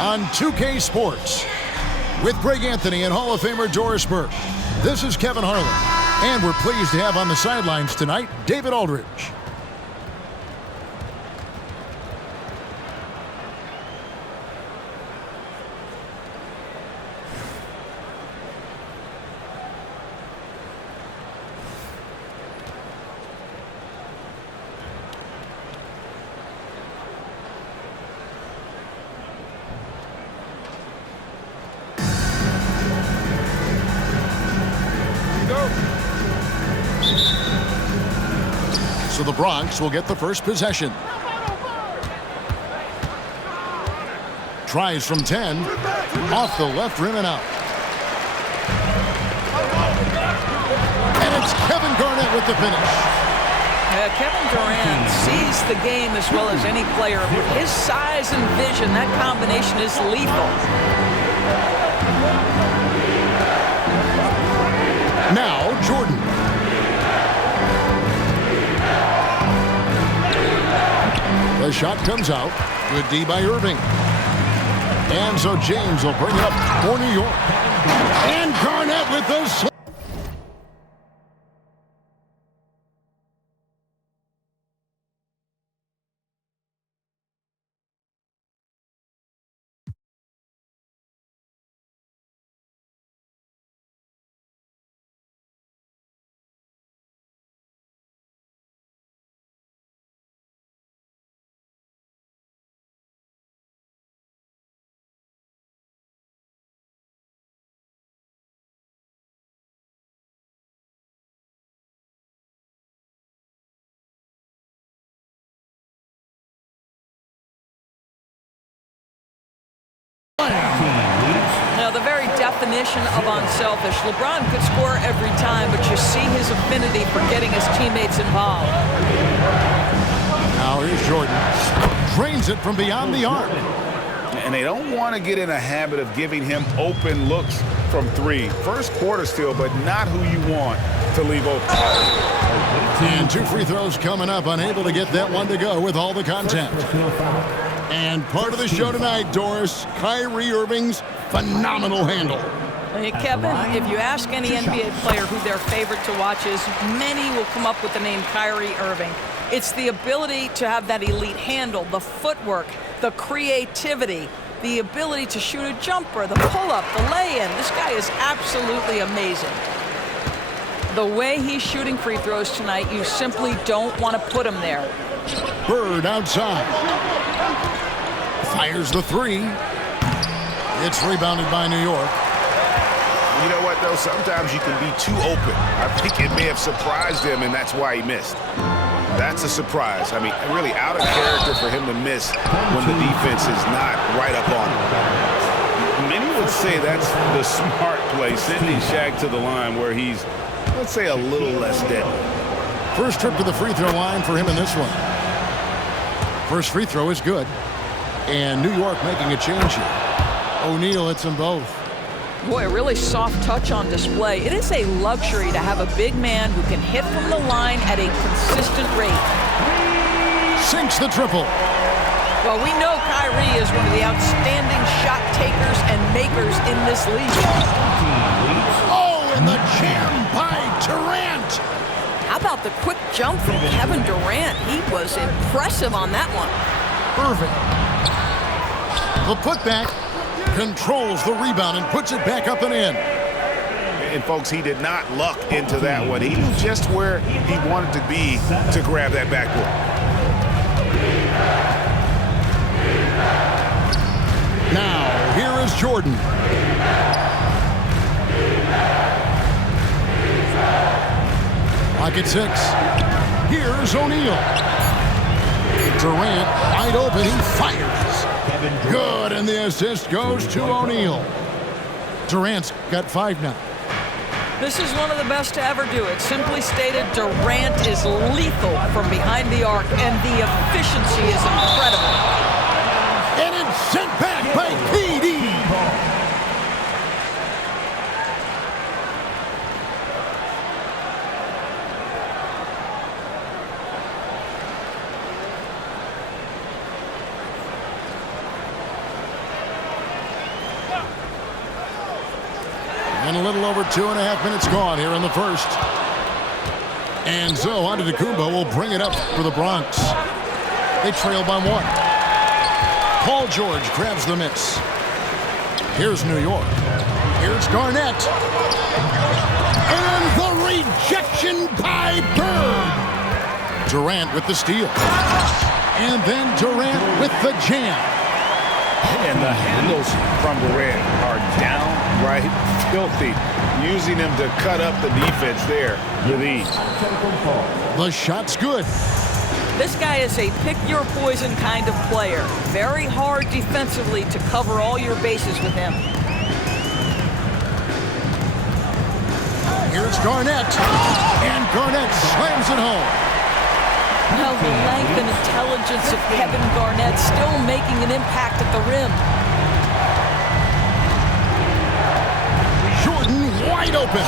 on 2K Sports. With Greg Anthony and Hall of Famer Doris Burke, this is Kevin Harlan. And we're pleased to have on the sidelines tonight, David Aldridge. So the Bronx will get the first possession. Tries from 10. Off the left rim and out. And it's Kevin Garnett with the finish. Kevin Durant sees the game as well as any player. With his size and vision, that combination is lethal. Now Jordan. The shot comes out. Good D by Irving. And so James will bring it up for New York. And Garnett with those. Now, the very definition of unselfish. LeBron could score every time, but you see his affinity for getting his teammates involved. Now here's Jordan. Drains it from beyond the arc. And they don't want to get in a habit of giving him open looks from three. First quarter still, but not who you want to leave open. And 2 free throws coming up. Unable to get that one to go with all the contact. And part of the show tonight, Doris, Kyrie Irving's phenomenal handle. Hey, Kevin, if you ask any NBA player who their favorite to watch is, many will come up with the name Kyrie Irving. It's the ability to have that elite handle, the footwork, the creativity, the ability to shoot a jumper, the pull-up, the lay-in. This guy is absolutely amazing. The way he's shooting free throws tonight, you simply don't want to put him there. Bird outside. Fires the three. It's rebounded by New York. You know what, though? Sometimes you can be too open. I think it may have surprised him, and that's why he missed. That's a surprise. I mean, really out of character for him to miss when the defense is not right up on him. Many would say that's the smart play, sending Shaq to the line where he's, let's say, a little less deadly. First trip to the free throw line for him in this one. First free throw is good. And New York making a change here. O'Neal hits them both. Boy, a really soft touch on display. It is a luxury to have a big man who can hit from the line at a consistent rate. Sinks the triple. Well, we know Kyrie is one of the outstanding shot takers and makers in this league. Oh, and the jam by Durant. How about the quick jump from Kevin Durant? He was impressive on that one. Irving. The putback controls the rebound and puts it back up and in. And, folks, he did not luck into that one. He knew just where he wanted to be to grab that backboard. Now, here is Jordan. Lock at 6. Here's O'Neal. Durant wide open. He fires. Good, and the assist goes to O'Neal. Durant's got 5 now. This is one of the best to ever do it. Simply stated, Durant is lethal from behind the arc, and the efficiency is incredible. And it's sent back by PD. And a little over 2.5 minutes gone here in the first. And so Antetokounmpo will bring it up for the Bronx. They trail by 1. Paul George grabs the miss. Here's New York. Here's Garnett. And the rejection by Bird. Durant with the steal. And then Durant with the jam. And the handles from Durant are downright filthy, using him to cut up the defense there with ease. The shot's good. This guy is a pick-your-poison kind of player. Very hard defensively to cover all your bases with him. Here's Garnett. And Garnett slams it home. Well, the length and intelligence of Kevin Garnett still making an impact at the rim. Jordan wide open.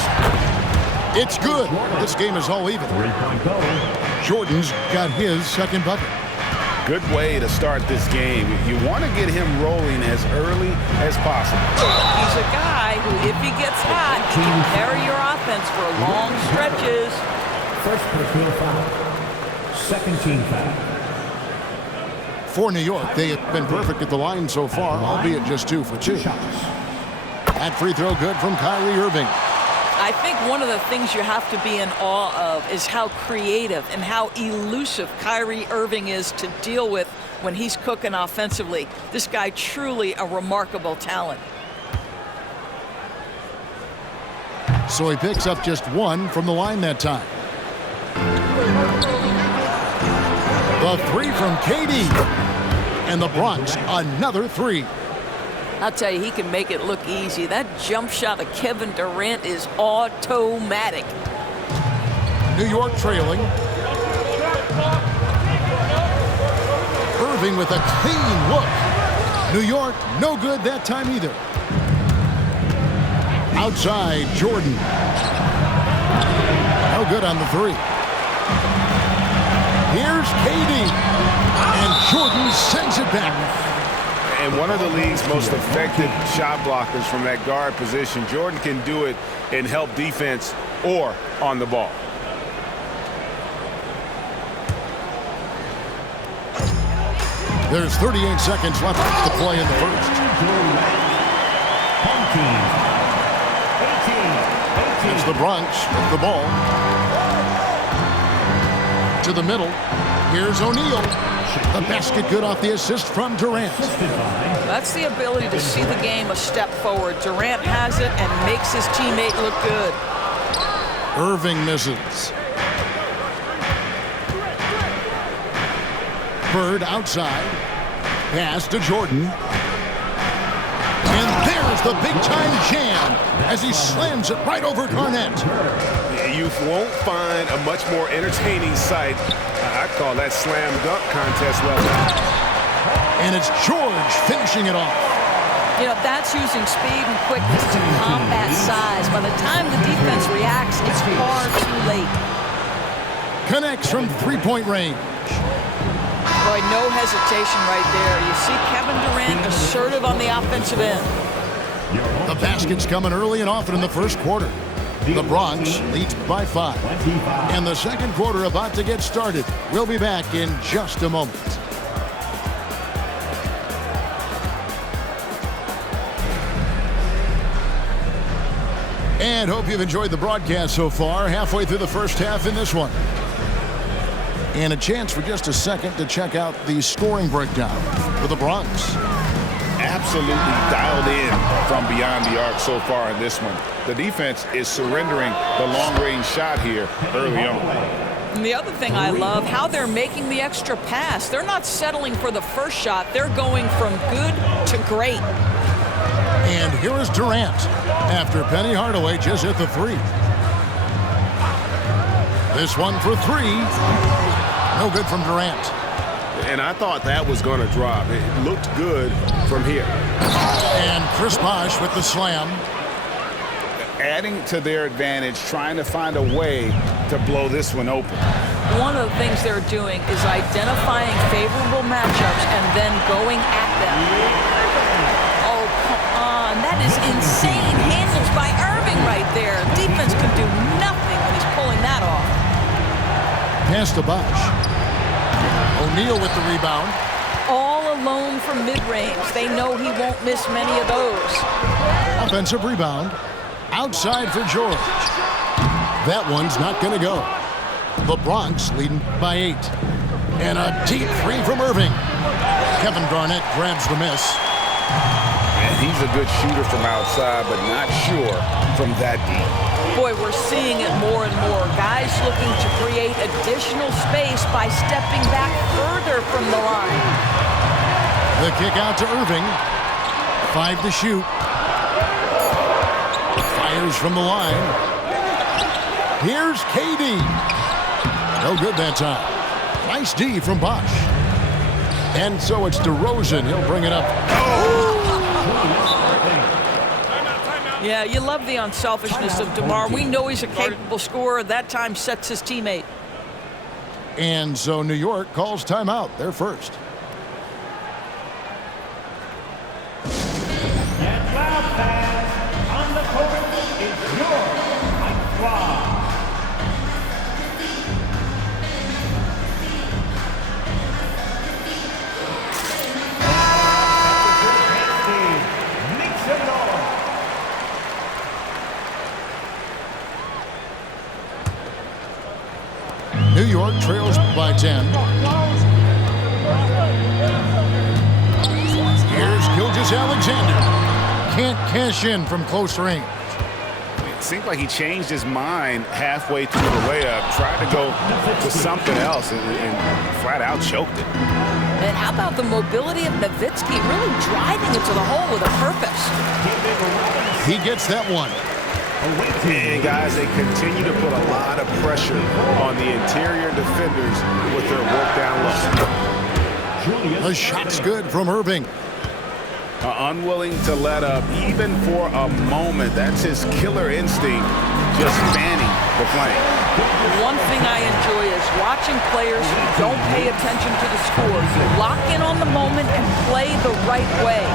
It's good. This game is all even. Jordan's got his second bucket. Good way to start this game. You want to get him rolling as early as possible. He's a guy who, if he gets hot, can carry your offense for long stretches. First personal foul. Second team foul. For New York, they have been perfect at the line so far, albeit just 2 for 2. That free throw good from Kyrie Irving. I think one of the things you have to be in awe of is how creative and how elusive Kyrie Irving is to deal with when he's cooking offensively. This guy truly a remarkable talent. So he picks up just 1 from the line that time. The 3 from KD. And the Bronx, another 3. I'll tell you, he can make it look easy. That jump shot of Kevin Durant is automatic. New York trailing. Irving with a clean look. New York, no good that time either. Outside, Jordan. No good on the 3. Here's KD. And Jordan sends it back. And one of the league's most effective shot blockers from that guard position. Jordan can do it in help defense or on the ball. There's 38 seconds left to play in the first. It's the Bronx with the ball. To the middle. Here's O'Neal. The basket good off the assist from Durant. That's the ability to see the game a step forward. Durant has it and makes his teammate look good. Irving misses. Bird outside. Pass to Jordan. And there's the big-time jam as he slams it right over Garnett. You won't find a much more entertaining sight. I call that slam dunk contest level. And it's George finishing it off. You know, that's using speed and quickness to combat size. By the time the defense reacts, it's far too late. Connects from three-point range. Boy, no hesitation right there. You see Kevin Durant assertive on the offensive end. The basket's coming early and often in the first quarter. The Bronx leads by 5. And the second quarter about to get started. We'll be back in just a moment. And hope you've enjoyed the broadcast so far. Halfway through the first half in this one. And a chance for just a second to check out the scoring breakdown for the Bronx. Absolutely dialed in from beyond the arc so far in this one. The defense is surrendering the long-range shot here early on. And the other thing I love, how they're making the extra pass. They're not settling for the first shot. They're going from good to great. And here is Durant after Penny Hardaway just hit the 3. This one for 3. No good from Durant. And I thought that was going to drop. It looked good from here. And Chris Bosh with the slam. Adding to their advantage, trying to find a way to blow this one open. One of the things they're doing is identifying favorable matchups and then going at them. Oh, come on. That is insane. Handles by Irving pass to Bosch. O'Neal with the rebound. All alone from mid-range. They know he won't miss many of those. Offensive rebound. Outside for George. That one's not going to go. The Bronx leading by 8. And a deep three from Irving. Kevin Garnett grabs the miss. And he's a good shooter from outside, but not sure from that deep. Boy, we're seeing it more and more. Guys looking to create additional space by stepping back further from the line. The kick out to Irving. 5 to shoot. Fires from the line. Here's KD. No good that time. Nice D from Bosch. And so it's DeRozan. He'll bring it up. Yeah, you love the unselfishness of DeMar. We know he's a capable scorer. That time sets his teammate. And so New York calls timeout. They're first. And loud pass on the court is yours, Mike Robb. New York trails by 10. Here's Gilgeous-Alexander. Can't cash in from close range. It seemed like he changed his mind halfway through the layup, tried to go to something else, and flat out choked it. And how about the mobility of Nowitzki really driving it to the hole with a purpose? He gets that one. And guys, they continue to put a lot of pressure on the interior defenders with their work down low. The shot's good from Irving. Unwilling to let up even for a moment. That's his killer instinct, just fanning the flame. One thing I enjoy is watching players who don't pay attention to the score. Lock in on the moment and play the right way.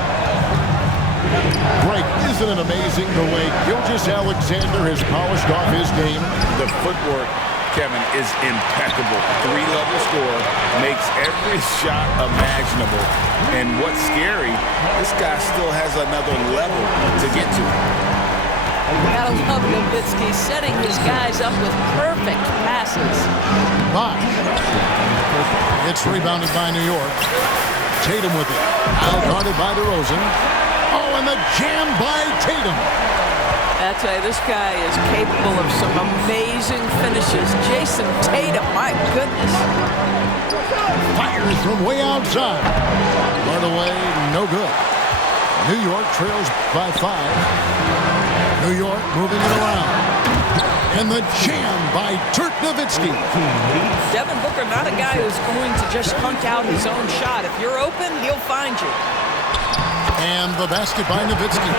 Greg, isn't it amazing the way Gilgeous-Alexander has polished off his game? The footwork, Kevin, is impeccable. 3-level score, makes every shot imaginable. And what's scary, this guy still has another level to get to. Gotta love Nowitzki setting his guys up with perfect passes. Bosch. It's rebounded by New York. Tatum with it. Out-guarded by DeRozan. Oh, and the jam by Tatum. I tell you, this guy is capable of some amazing finishes. Jason Tatum, my goodness. Fires from way outside. Hardaway, no good. New York trails by 5. New York moving it around. And the jam by Dirk Nowitzki. Devin Booker, not a guy who's going to just hunt out his own shot. If you're open, he'll find you. And the basket by Nowitzki.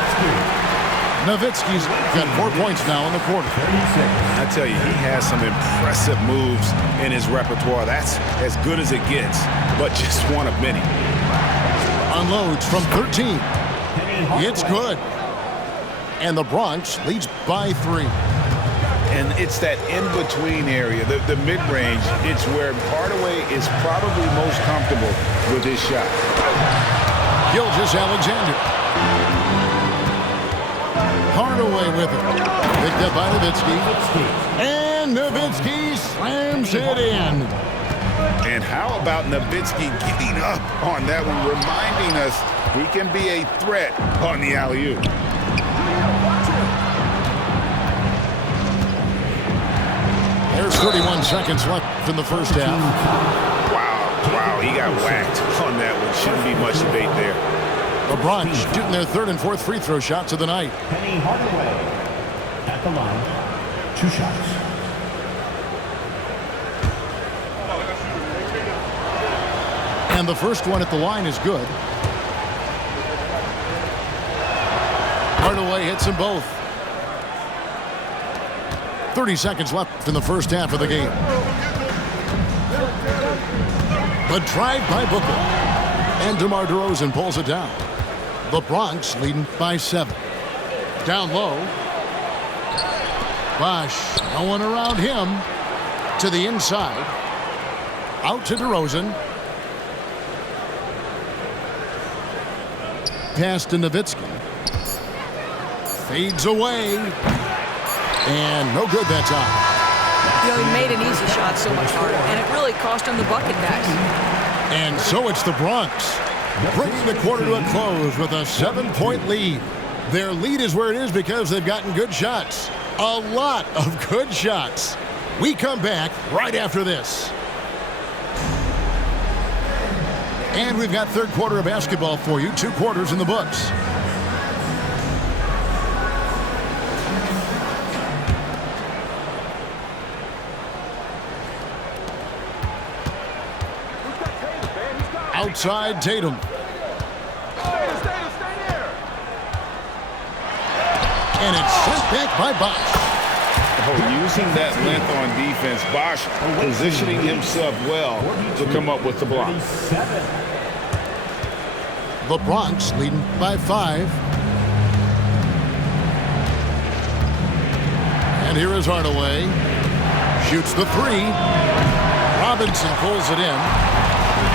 Nowitzki's got 4 points now in the quarter. I tell you, he has some impressive moves in his repertoire. That's as good as it gets, but just one of many. Unloads from 13. It's good. And the Bronx leads by 3. And it's that in-between area, the mid-range. It's where Hardaway is probably most comfortable with his shot. Gilgeous-Alexander. Hardaway with it. Picked up by Nowitzki. And Nowitzki slams it in. And how about Nowitzki getting up on that one, reminding us he can be a threat on the alley-oop. There's 31 seconds left in the first half. Wow, he got whacked on that one. Shouldn't be much debate there. The Bronx shooting their 3rd and 4th free throw shots of the night. Penny Hardaway at the line. 2 shots. And the first one at the line is good. Hardaway hits them both. 30 seconds left in the first half of the game. The drive by Booker. And DeMar DeRozan pulls it down. The Bronx leading by 7. Down low. Bosch, no one around him. To the inside. Out to DeRozan. Pass to Nowitzki. Fades away. And no good that time. You know, he made an easy shot so much harder, and it really cost him the bucket tax. And so it's the Bronx, bringing the quarter to a close with a 7-point lead. Their lead is where it is because they've gotten good shots. A lot of good shots. We come back right after this. And we've got third quarter of basketball for you. 2 quarters in the books. Outside Tatum. And it's sent back by Bosch. Using that length on defense, Bosch positioning himself well to come up with the block. The Bronx leading by 5. And here is Hardaway. Shoots the 3. Robinson pulls it in.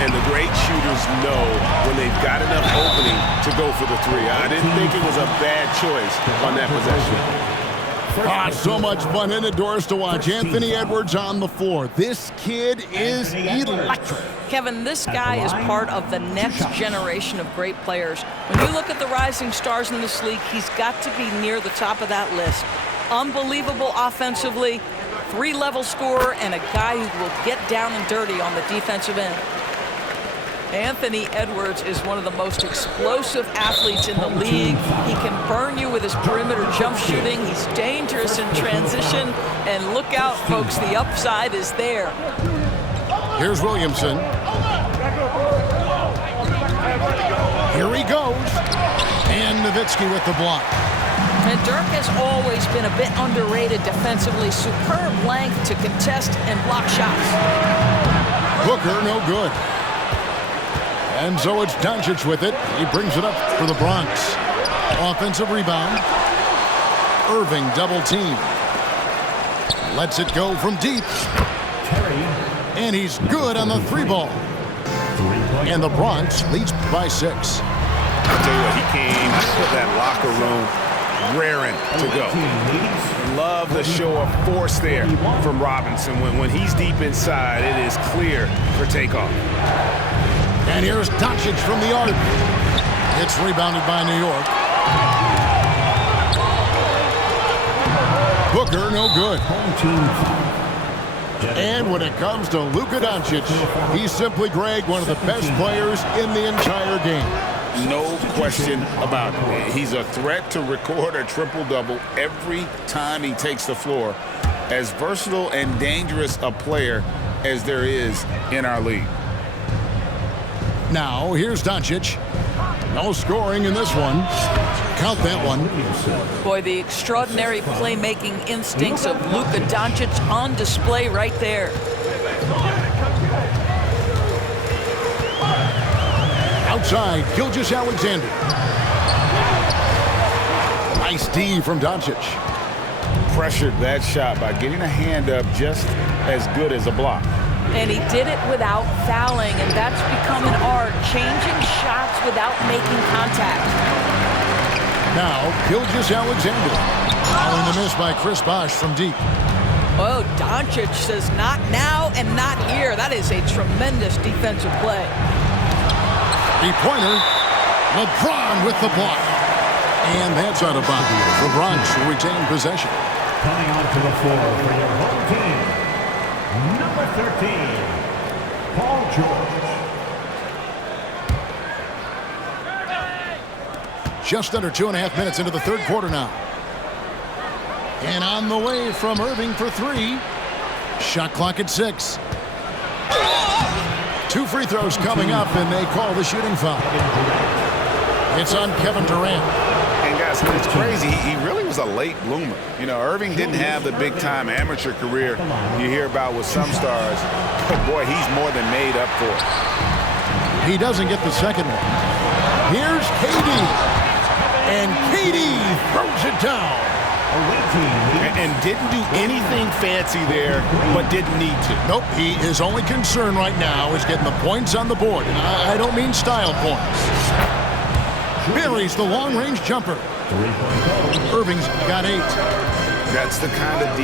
And the great shooters know when they've got enough opening to go for the 3. I didn't think it was a bad choice on that possession. So much fun indoors to watch. Anthony Edwards on the floor. This kid is electric. Kevin, this guy is part of the next generation of great players. When you look at the rising stars in this league, he's got to be near the top of that list. Unbelievable offensively, 3-level scorer, and a guy who will get down and dirty on the defensive end. Anthony Edwards is one of the most explosive athletes in the league. He can burn you with his perimeter jump shooting. He's dangerous in transition. And look out, folks, the upside is there. Here's Williamson. Here he goes. And Nowitzki with the block. And Dirk has always been a bit underrated defensively. Superb length to contest and block shots. Booker, no good. And so it's Doncic with it. He brings it up for the Bronx. Offensive rebound. Irving double team. Lets it go from deep. And he's good on the 3-ball. And the Bronx leads by 6. I'll tell you what, he came to that locker room raring to go. Love the show of force there from Robinson. When he's deep inside, it is clear for takeoff. And here's Doncic from the arc. It's rebounded by New York. Booker, no good. And when it comes to Luka Doncic, he's simply, Greg, one of the best players in the entire game. No question about it. He's a threat to record a triple-double every time he takes the floor. As versatile and dangerous a player as there is in our league. Now, here's Doncic. No scoring in this one. Count that one. Boy, the extraordinary playmaking instincts of Luka Doncic on display right there. Outside, Gilgeous-Alexander. Nice D from Doncic. Pressured that shot by getting a hand up just as good as a block. And he did it without fouling, and that's become an art, changing shots without making contact. Now, Gilgeous-Alexander. Following the miss by Chris Bosh from deep. Oh, Doncic says not now and not here. That is a tremendous defensive play. Three-pointer. LeBron with the block. And that's out of bounds. The Bronx will retain possession. Coming onto the floor for your home team, number 13, Paul George. Just under 2.5 minutes into the third quarter now. And on the way from Irving for 3. Shot clock at 6. 2 free throws coming up, and they call the shooting foul. It's on Kevin Durant. And guys, it's crazy. He really was a late bloomer. You know, Irving didn't have the big-time amateur career you hear about with some stars. But boy, he's more than made up for it. He doesn't get the second one. Here's KD. And KD throws it down. And didn't do anything fancy there, but didn't need to. Nope, his only concern right now is getting the points on the board. And I don't mean style points. Buries the long-range jumper. Irving's got 8. That's the kind of D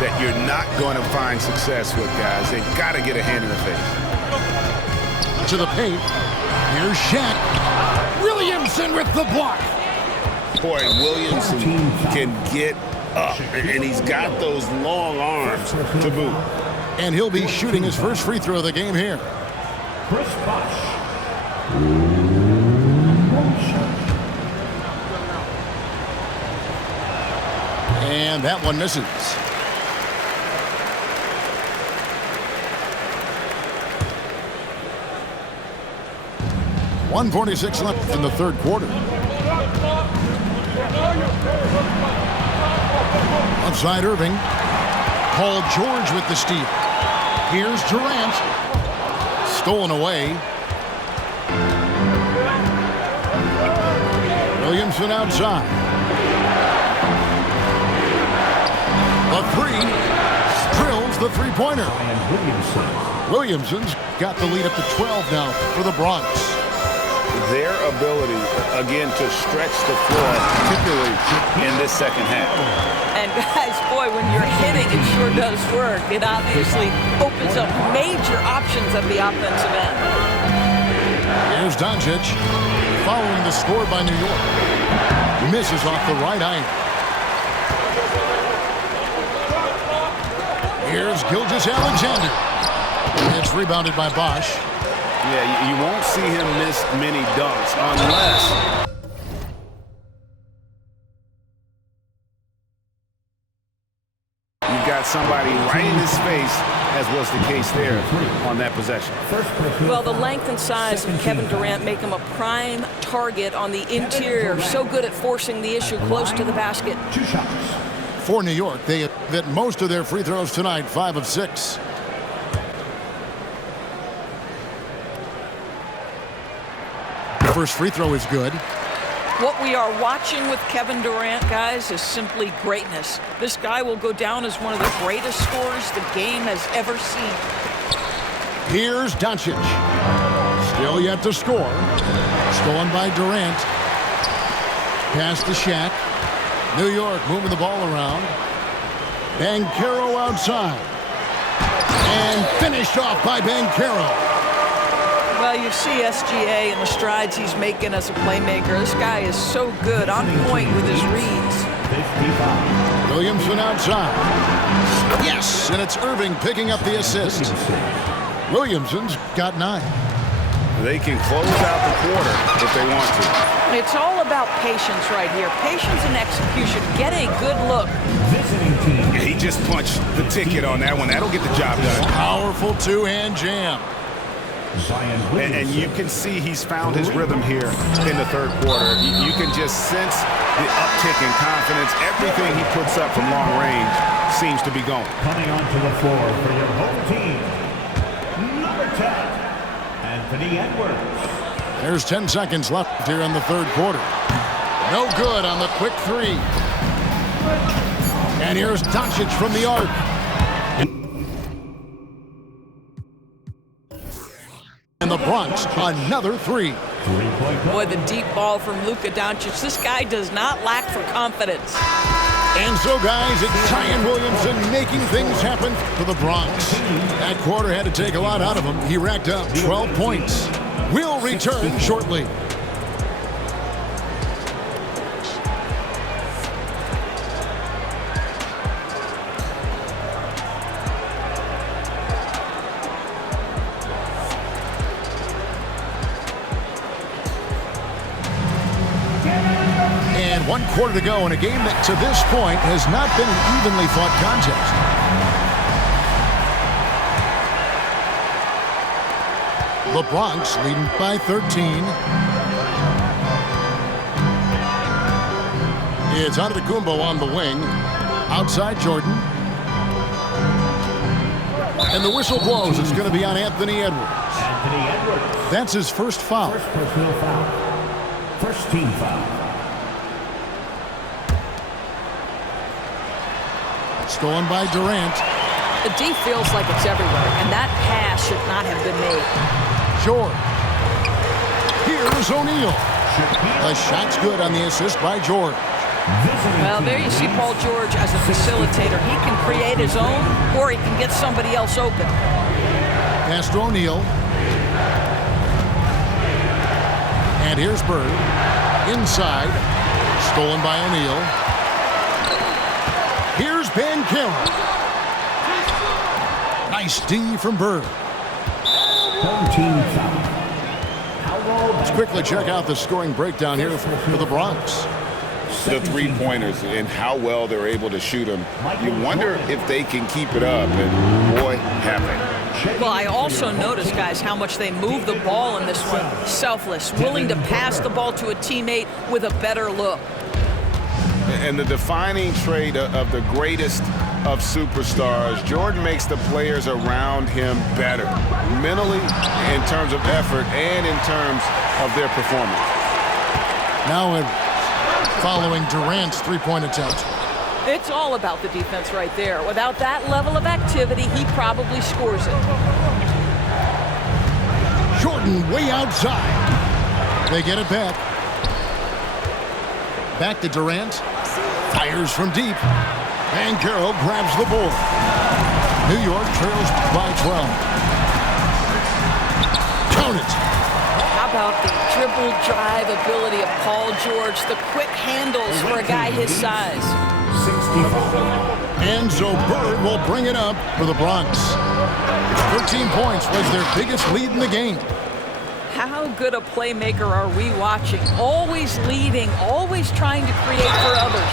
that you're not going to find success with, guys. They've got to get a hand in the face. To the paint. Here's Shaq. Williamson with the block. Boy, Williamson can get up, and he's got those long arms to boot. And he'll be shooting his first free throw of the game here. Chris Bosh. And that one misses. .146 left in the third quarter. Outside Irving. Paul George with the steal. Here's Durant. Stolen away. Williamson outside. The 3. Drills the three-pointer. Williamson's got the lead up to 12 now for the Bronx. Their ability, again, to stretch the floor, particularly in this second half. And guys, boy, when you're hitting, it sure does work. It obviously opens up major options at the offensive end. Here's Doncic, following the score by New York. Misses off the right iron. Here's Gilgeous-Alexander. It's rebounded by Bosh. Yeah, you won't see him miss many dunks unless you've got somebody right in his face, as was the case there on that possession. Well, the length and size of Kevin Durant make him a prime target on the interior. So good at forcing the issue close to the basket. 2 shots. For New York, they have hit most of their free throws tonight, 5 of 6. The first free throw is good. What we are watching with Kevin Durant, guys, is simply greatness. This guy will go down as one of the greatest scorers the game has ever seen. Here's Doncic. Still yet to score. Stolen by Durant. Pass to Shaq. New York moving the ball around. Banchero outside. And finished off by Banchero. Well, you see SGA and the strides he's making as a playmaker. This guy is so good, on point with his reads. 55. Williamson outside. Yes, and it's Irving picking up the assist. Williamson's got 9. They can close out the quarter if they want to. It's all about patience right here. Patience and execution. Get a good look. Visiting team. Yeah, he just punched the ticket on that one. That'll get the job done. Powerful two-hand jam. And you can see he's found his rhythm here in the third quarter. You can just sense the uptick in confidence. Everything he puts up from long range seems to be going. Coming onto the floor for your home team, number 10, Anthony Edwards. There's 10 seconds left here in the third quarter. No good on the quick 3. And here's Doncic from the arc. And the Bronx, another 3. Boy, the deep ball from Luka Doncic. This guy does not lack for confidence. And so, guys, it's Zion Williamson making things happen for the Bronx. That quarter had to take a lot out of him. He racked up 12 points. We'll return shortly. And 1 quarter to go in a game that to this point has not been an evenly fought contest. The Bronx leading by 13. It's Antetokounmpo on the wing. Outside Jordan. And the whistle blows. It's going to be on Anthony Edwards. Anthony Edwards. That's his first foul. First personal foul. First team foul. Stolen by Durant. The D feels like it's everywhere, and that pass should not have been made. George. Here's O'Neal. The shot's good on the assist by George. Well, there you see Paul George as a facilitator. He can create his own, or he can get somebody else open. Pass to O'Neal. And here's Bird. Inside. Stolen by O'Neal. Here's Banchero. Nice D from Bird. Let's quickly check out the scoring breakdown here for the Bronx. The three-pointers and how well they're able to shoot them. You wonder if they can keep it up, and boy, have they. Well, I also noticed, guys, how much they move the ball in this one. Selfless, willing to pass the ball to a teammate with a better look. And the defining trait of the greatest of superstars, Jordan makes the players around him better, mentally, in terms of effort, and in terms of their performance. Now following Durant's three-point attempt. It's all about the defense right there. Without that level of activity, he probably scores it. Jordan way outside. They get it back. Back to Durant. Fires from deep. Banchero grabs the board. New York trails by 12. Count it. How about the dribble drive ability of Paul George, the quick handles for a guy his size. Enzo Bird will bring it up for the Bronx. 13 points was their biggest lead in the game. How good a playmaker are we watching? Always leading, always trying to create for others.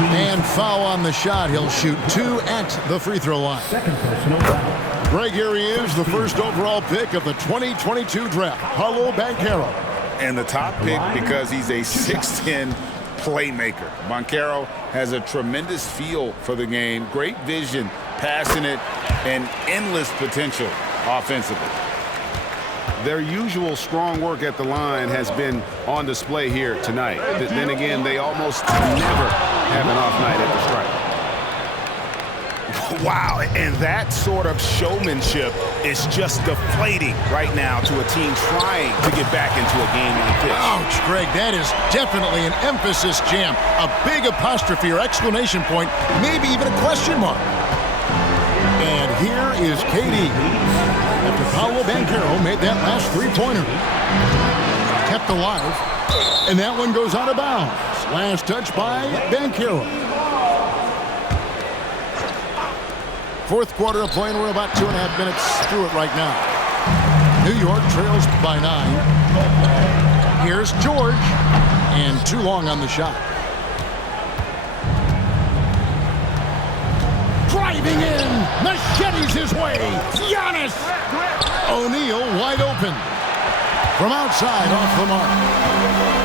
And foul on the shot. He'll shoot 2 at the free throw line. Second personal foul. Greg, here he is, the first overall pick of the 2022 draft, Paolo Banchero. And the top pick because he's a 6'10 playmaker. Banchero has a tremendous feel for the game, great vision, passing it, and endless potential offensively. Their usual strong work at the line has been on display here tonight. Then again, they almost never have an off night at the stripe. Wow, and that sort of showmanship is just deflating right now to a team trying to get back into a game like this. Ouch, Greg, that is definitely an emphasis jam. A big apostrophe or exclamation point, maybe even a question mark. And here is KD. After Paolo Banchero made that last three-pointer. Kept alive. And that one goes out of bounds. Last touch by Banchero. Fourth quarter of play, and we're about 2.5 minutes through it right now. New York trails by 9. Here's George. And too long on the shot. Driving in, machetes his way, Giannis! O'Neal wide open. From outside, off the mark.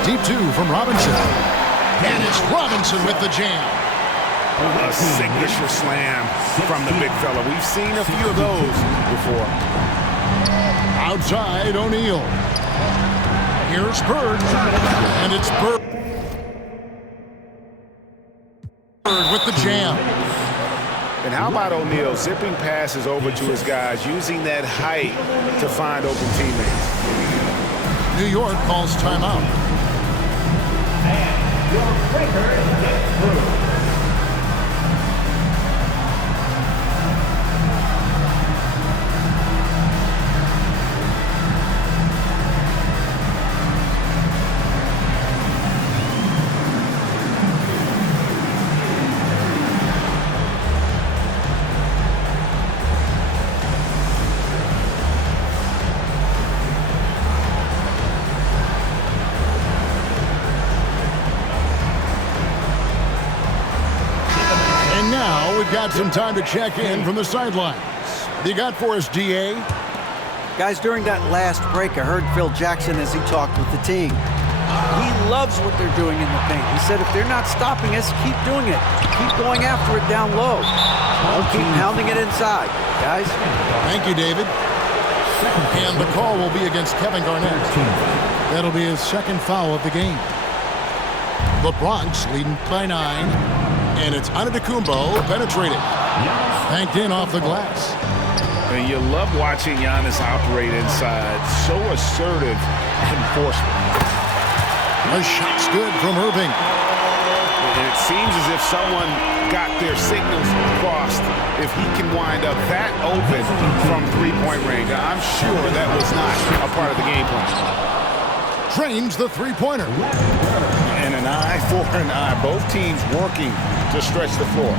Deep 2 from Robinson. And it's Robinson with the jam. A signature slam from the big fella. We've seen a few of those before. Outside, O'Neal. Here's Bird. And it's Bird with the jam. And how about O'Neal zipping passes over to his guys, using that height to find open teammates? New York calls timeout. And your breaker gets through. We've got some time to check in from the sidelines. You got for us, DA? Guys, during that last break, I heard Phil Jackson as he talked with the team. He loves what they're doing in the paint. He said, if they're not stopping us, keep doing it. Keep going after it down low. Don't keep pounding it inside, guys. Thank you, David. And the call will be against Kevin Garnett. That'll be his second foul of the game. The The Bronx leading by 9. And it's Antetokounmpo penetrating. Banked in off the glass. And you love watching Giannis operate inside. So assertive and forceful. The shot's good from Irving. And it seems as if someone got their signals crossed if he can wind up that open from three-point range. I'm sure that was not a part of the game plan. Drains the three-pointer. And an eye for an eye. Both teams working to stretch the floor.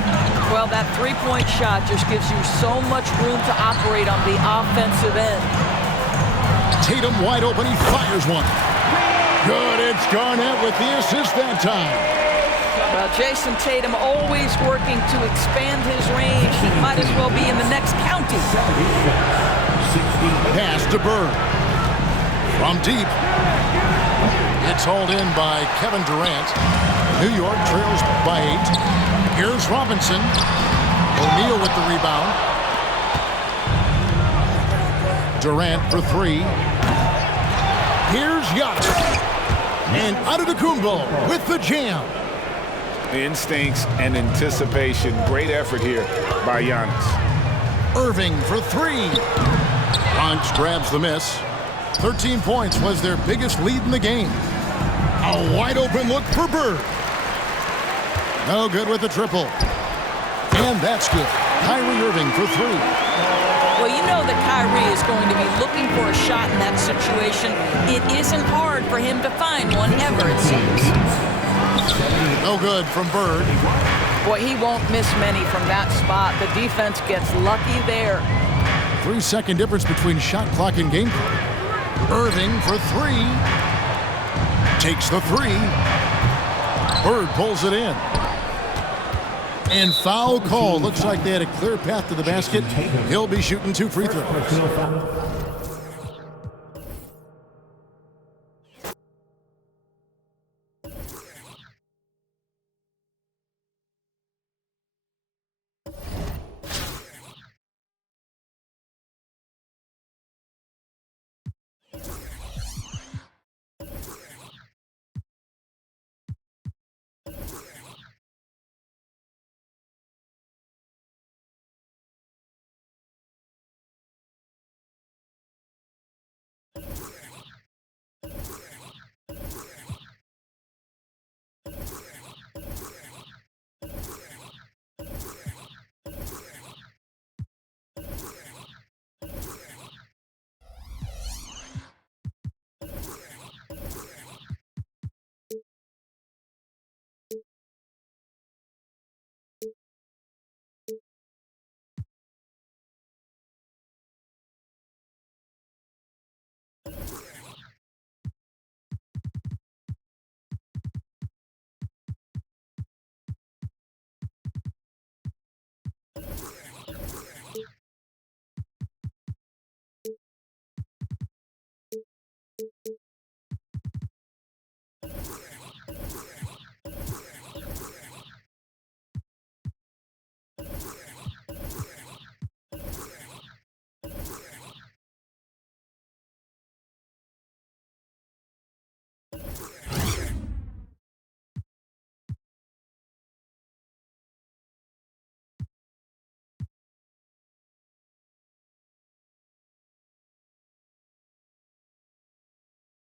Well, that three-point shot just gives you so much room to operate on the offensive end. Tatum wide open. He fires one. Good. It's Garnett with the assist that time. Well, Jason Tatum always working to expand his range. He might as well be in the next county. Pass to Bird. From deep. It's hauled in by Kevin Durant. New York trails by 8. Here's Robinson. O'Neal with the rebound. Durant for 3. Here's Giannis. And Antetokounmpo with the jam. Instincts and anticipation. Great effort here by Giannis. Irving for 3. Bronx grabs the miss. 13 points was their biggest lead in the game. A wide open look for Bird. No good with the triple. And that's good. Kyrie Irving for 3. Well, you know that Kyrie is going to be looking for a shot in that situation. It isn't hard for him to find one ever, it seems. No good from Bird. Boy, he won't miss many from that spot. The defense gets lucky there. 3-second difference between shot clock and game clock. Irving for 3. Takes the 3. Bird pulls it in. And foul call. Looks like they had a clear path to the basket. He'll be shooting 2 free throws.